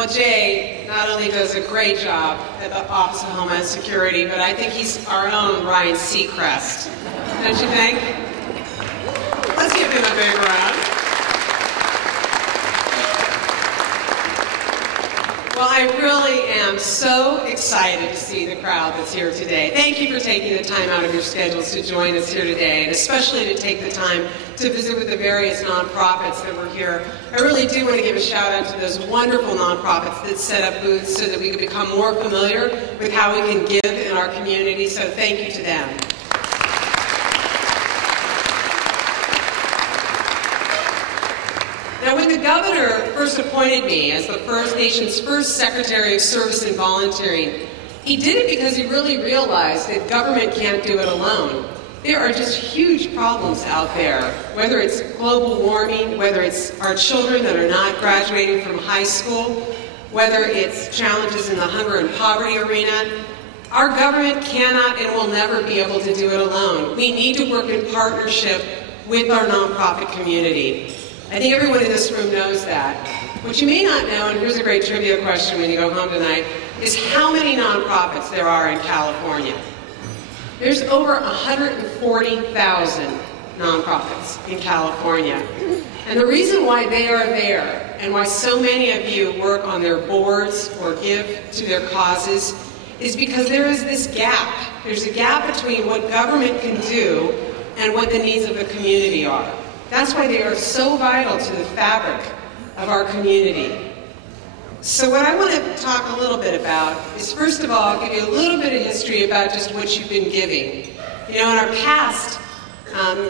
Well, Jay not only does a great job at the Office of Homeland Security, but I think he's our own Ryan Seacrest. Don't you think? Let's give him a big round. Well, I really am so excited to see the crowd that's here today. Thank you for taking the time out of your schedules to join us here today, and especially to take the time to visit with the various nonprofits that were here. I really do want to give a shout out to those wonderful nonprofits that set up booths so that we can become more familiar with how we can give in our community, so thank you to them. Now, when the governor first appointed me as the nation's first Secretary of Service and Volunteering, he did it because he really realized that government can't do it alone. There are just huge problems out there, whether it's global warming, whether it's our children that are not graduating from high school, whether it's challenges in the hunger and poverty arena. Our government cannot and will never be able to do it alone. We need to work in partnership with our nonprofit community. I think everyone in this room knows that. What you may not know, and here's a great trivia question when you go home tonight, is how many nonprofits there are in California. There's over 140,000 nonprofits in California. And the reason why they are there, and why so many of you work on their boards or give to their causes, is because there is this gap. There's a gap between what government can do and what the needs of the community are. That's why they are so vital to the fabric of our community. So what I want to talk a little bit about is, first of all, I'll give you a little bit of history about just what you've been giving. You know, in our past,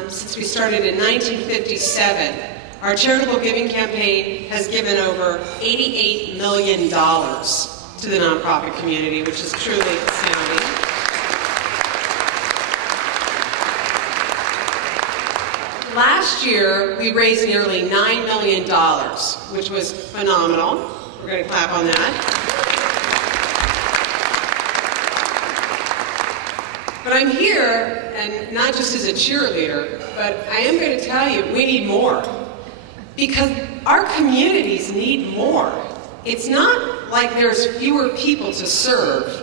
since we started in 1957, our charitable giving campaign has given over $88 million to the nonprofit community, which is truly astounding. Last year, we raised nearly $9 million, which was phenomenal. We're going to clap on that. But I'm here, and not just as a cheerleader, but I am going to tell you, we need more. Because our communities need more. It's not like there's fewer people to serve.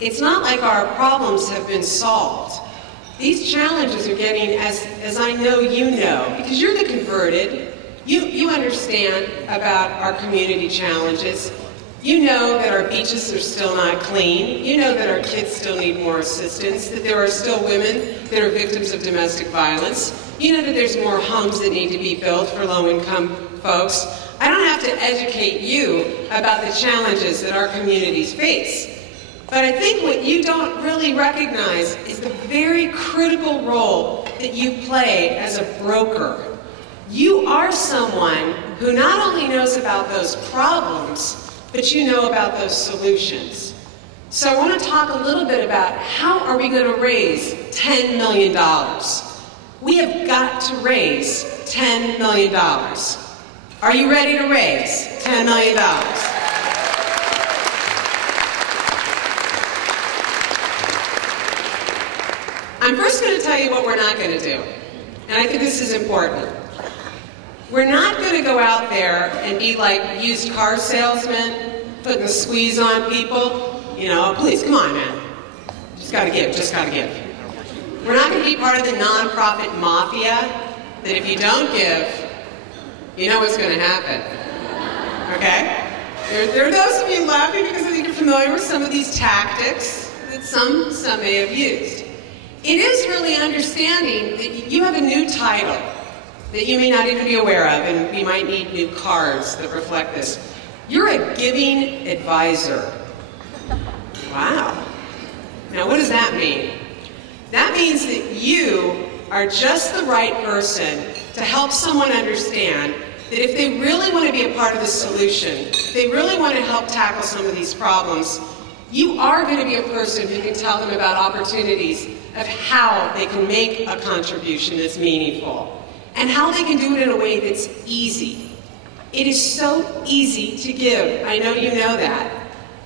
It's not like our problems have been solved. These challenges are getting, as I know you know, because you're the converted, you understand about our community challenges. You know that our beaches are still not clean. You know that our kids still need more assistance, that there are still women that are victims of domestic violence. You know that there's more homes that need to be built for low-income folks. I don't have to educate you about the challenges that our communities face. But I think what you don't really recognize is the very critical role that you play as a broker. You are someone who not only knows about those problems, but you know about those solutions. So I want to talk a little bit about how are we going to raise $10 million. We have got to raise $10 million. Are you ready to raise $10 million? I'm first going to tell you what we're not going to do, and I think this is important. We're not going to go out there and be like used car salesmen, putting the squeeze on people. You know, please, come on, man. Just got to give, just got to give. We're not going to be part of the nonprofit mafia that if you don't give, you know what's going to happen. Okay? There are those of you laughing because I think you're familiar with some of these tactics that some may have used. It is really understanding that you have a new title that you may not even be aware of, and we might need new cards that reflect this. You're a giving advisor. Wow. Now, what does that mean? That means that you are just the right person to help someone understand that if they really want to be a part of the solution, if they really want to help tackle some of these problems, you are going to be a person who can tell them about opportunities of how they can make a contribution that's meaningful and how they can do it in a way that's easy. It is so easy to give. I know you know that.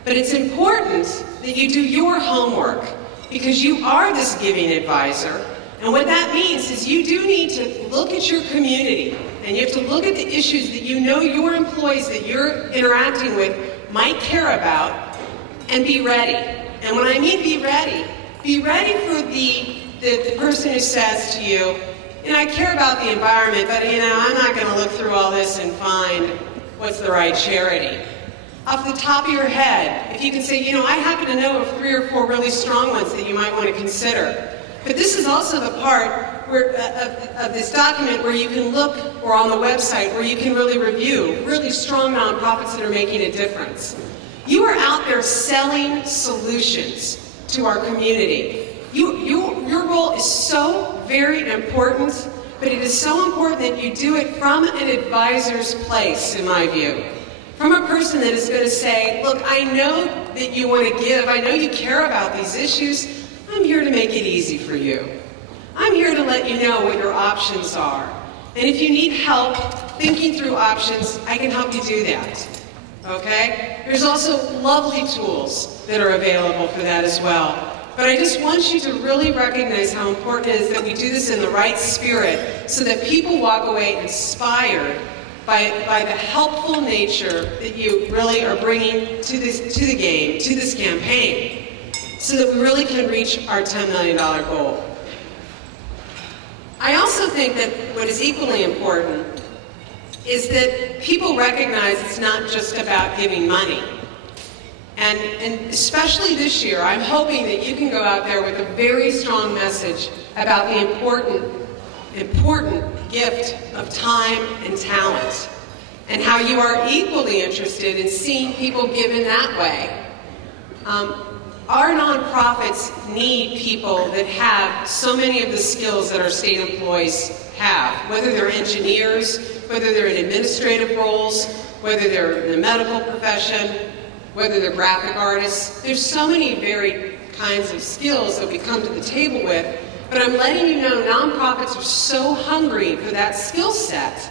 But it's important that you do your homework because you are this giving advisor. And what that means is you do need to look at your community and you have to look at the issues that you know your employees that you're interacting with might care about, and be ready. And when I mean be ready for the person who says to you, I care about the environment, but I'm not going to look through all this and find what's the right charity. Off the top of your head, if you can say, I happen to know of 3 or 4 really strong ones that you might want to consider. But this is also the part of this document where you can look, or on the website, where you can really review really strong nonprofits that are making a difference. You are out there selling solutions to our community. Your role is so very important, but it is so important that you do it from an advisor's place, in my view. From a person that is going to say, look, I know that you want to give, I know you care about these issues, I'm here to make it easy for you. I'm here to let you know what your options are. And if you need help thinking through options, I can help you do that. Okay? There's also lovely tools that are available for that as well. But I just want you to really recognize how important it is that we do this in the right spirit so that people walk away inspired by the helpful nature that you really are bringing to the game, to this campaign, so that we really can reach our $10 million goal. I also think that what is equally important is that people recognize it's not just about giving money. And especially this year, I'm hoping that you can go out there with a very strong message about the important gift of time and talent, and how you are equally interested in seeing people give in that way. Our nonprofits need people that have so many of the skills that our state employees have, whether they're engineers, whether they're in administrative roles, whether they're in the medical profession, whether they're graphic artists. There's so many varied kinds of skills that we come to the table with, but I'm letting you know nonprofits are so hungry for that skill set.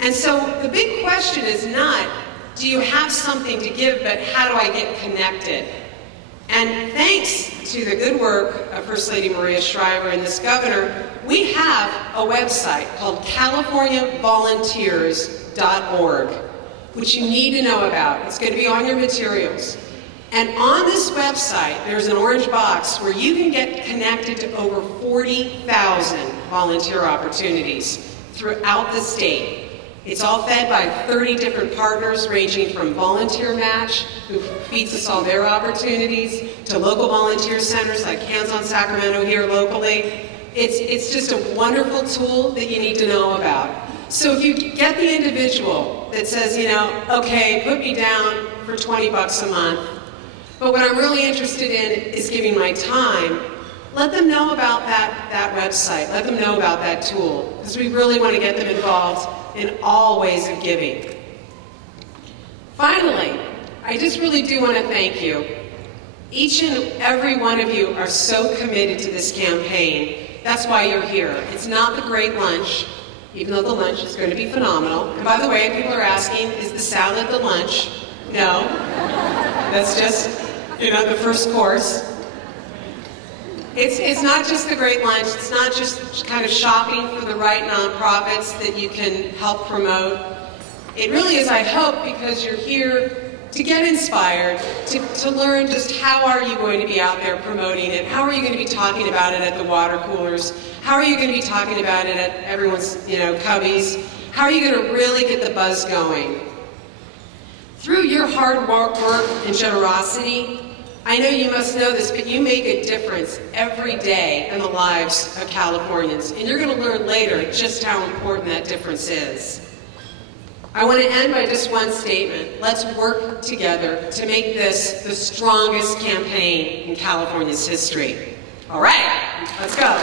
And so the big question is not, do you have something to give, but how do I get connected? And thanks to the good work of First Lady Maria Shriver and this governor, we have a website called CaliforniaVolunteers.org, which you need to know about. It's going to be on your materials. And on this website, there's an orange box where you can get connected to over 40,000 volunteer opportunities throughout the state. It's all fed by 30 different partners, ranging from Volunteer Match, who feeds us all their opportunities, to local volunteer centers like Hands on Sacramento here locally. It's just a wonderful tool that you need to know about. So if you get the individual that says, okay, put me down for 20 bucks a month, but what I'm really interested in is giving my time, let them know about that website. Let them know about that tool, because we really want to get them involved in all ways of giving. Finally, I just really do want to thank you. Each and every one of you are so committed to this campaign. That's why you're here. It's not the great lunch, even though the lunch is going to be phenomenal. And by the way, people are asking, is the salad the lunch? No. That's just, the first course. It's not just the great lunch. It's not just kind of shopping for the right nonprofits that you can help promote. It really is, I hope, because you're here to get inspired, to learn just how are you going to be out there promoting it, how are you going to be talking about it at the water coolers, how are you going to be talking about it at everyone's, cubbies, how are you going to really get the buzz going. Through your hard work and generosity, I know you must know this, but you make a difference every day in the lives of Californians, and you're going to learn later just how important that difference is. I want to end by just one statement. Let's work together to make this the strongest campaign in California's history. All right, let's go.